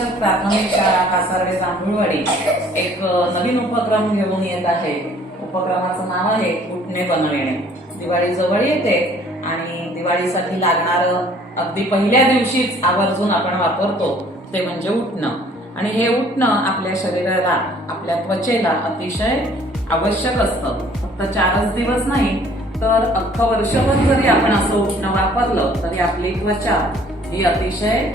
प्राथमिक शाळा कासारवे जांभूळवाडी एक नवीन उपक्रम घेऊन येत आहे. उपक्रमाचं नाव आहे उठणे बनविणे. दिवाळी जवळ येते आणि दिवाळीसाठी लागणारं अगदी पहिल्या दिवशीच आवर्जून आपण वापरतो ते म्हणजे उठणं. आणि हे उठणं आपल्या शरीराला आपल्या त्वचेला अतिशय आवश्यक असतं. फक्त चारच दिवस नाही तर अख्खं वर्षभर जरी आपण असं उठणं वापरलं तरी आपली त्वचा ही अतिशय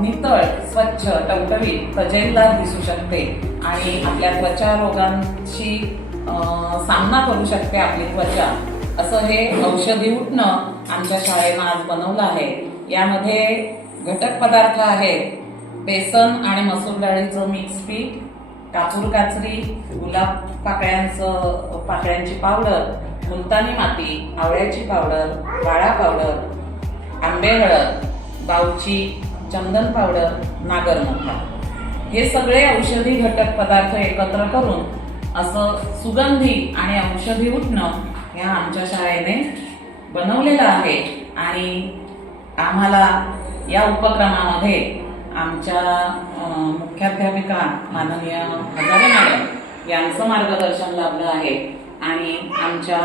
नितळ स्वच्छ टवटवीत तजेलदार दिसू शकते आणि आपल्या त्वचा रोगांशी सामना करू शकते आपली त्वचा. असं हे औषधी उठणं आमच्या शाळेनं आज बनवलं आहे. यामध्ये घटक पदार्थ आहेत. बेसन आणि मसूर डाळीचं मिक्स पीठ कापूर काचरी गुलाब पाकळ्यांचं पाकळ्यांची पावडर मुलतानी माती आवळ्याची पावडर वाळा पावडर आंबे हळद बावची चंदन पावडर नागरमोथा हे सगळे औषधी घटक पदार्थ एकत्र करून असं सुगंधी आणि औषधी उठणं ह्या आमच्या शाळेने बनवलेलं आहे. आणि आम्हाला या उपक्रमामध्ये आमच्या मुख्याध्यापिका माननीय हजारे मॅडम यांचं मार्गदर्शन लाभलं आहे. आणि आमच्या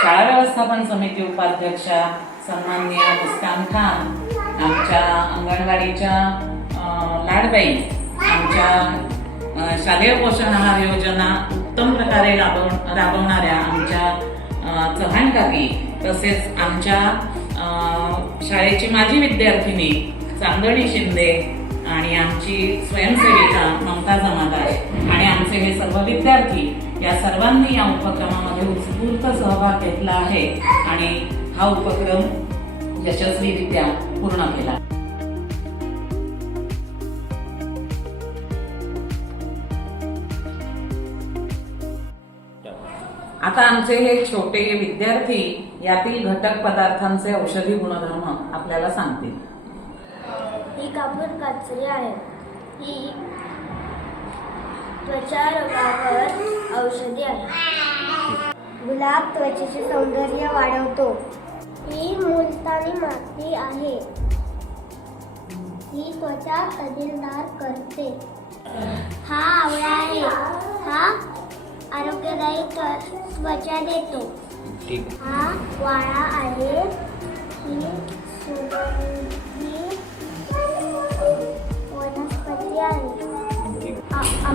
शाळा व्यवस्थापन समिती उपाध्यक्षा सन्माननीय मुस्कान खान आमच्या अंगणवाडीच्या लाडबाई आमच्या शालेय पोषण आहार योजना उत्तम प्रकारे राबव राबवणाऱ्या आमच्या चव्हाण काकी तसेच आमच्या शाळेची माजी विद्यार्थिनी चांदणी शिंदे आणि आमची स्वयंसेविका ममता जमादार आणि आमचे हे सर्व विद्यार्थी या सर्वांनी या उपक्रमामध्ये उत्स्फूर्त सहभाग घेतला आहे आणि हा उपक्रम यशस्वीरित्या पूर्ण केला. आता आमचे हे छोटे विद्यार्थी यातील घटक पदार्थांचे औषधी गुणधर्म आपल्याला सांगतील. ही कापूर काचरी आहे. ही त्वचा रोगावर औषधी आहे. गुलाब त्वचेचे सौंदर्य वाढवतो. ही मुलतानी माती आहे. ही त्वचा तजेलदार करते. हा आवळा आहे. हा आरोग्यदायी त्व- त्वचा देतो. हा वाळा आहे. ही सुगंधी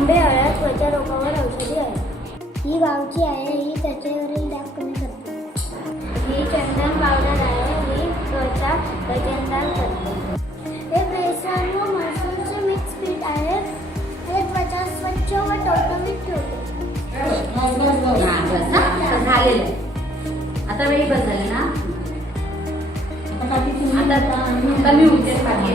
आंबे हळद त्वचा रोगावर औषधी आहे ही वावची आहे ही त्वचेवरील डाग कमी करते. ही चंदन पावडर आहे ही त्वचा वजनदार करते. हे बेसन व मसूरचे मिक्स पीठ आहे. हे त्वचा स्वच्छ व टवटवीत ठेवते. हा, बस ना? आता झालेलं. आहे. आता वेळी बस झाली ना? आता आता मी उद्या पाठी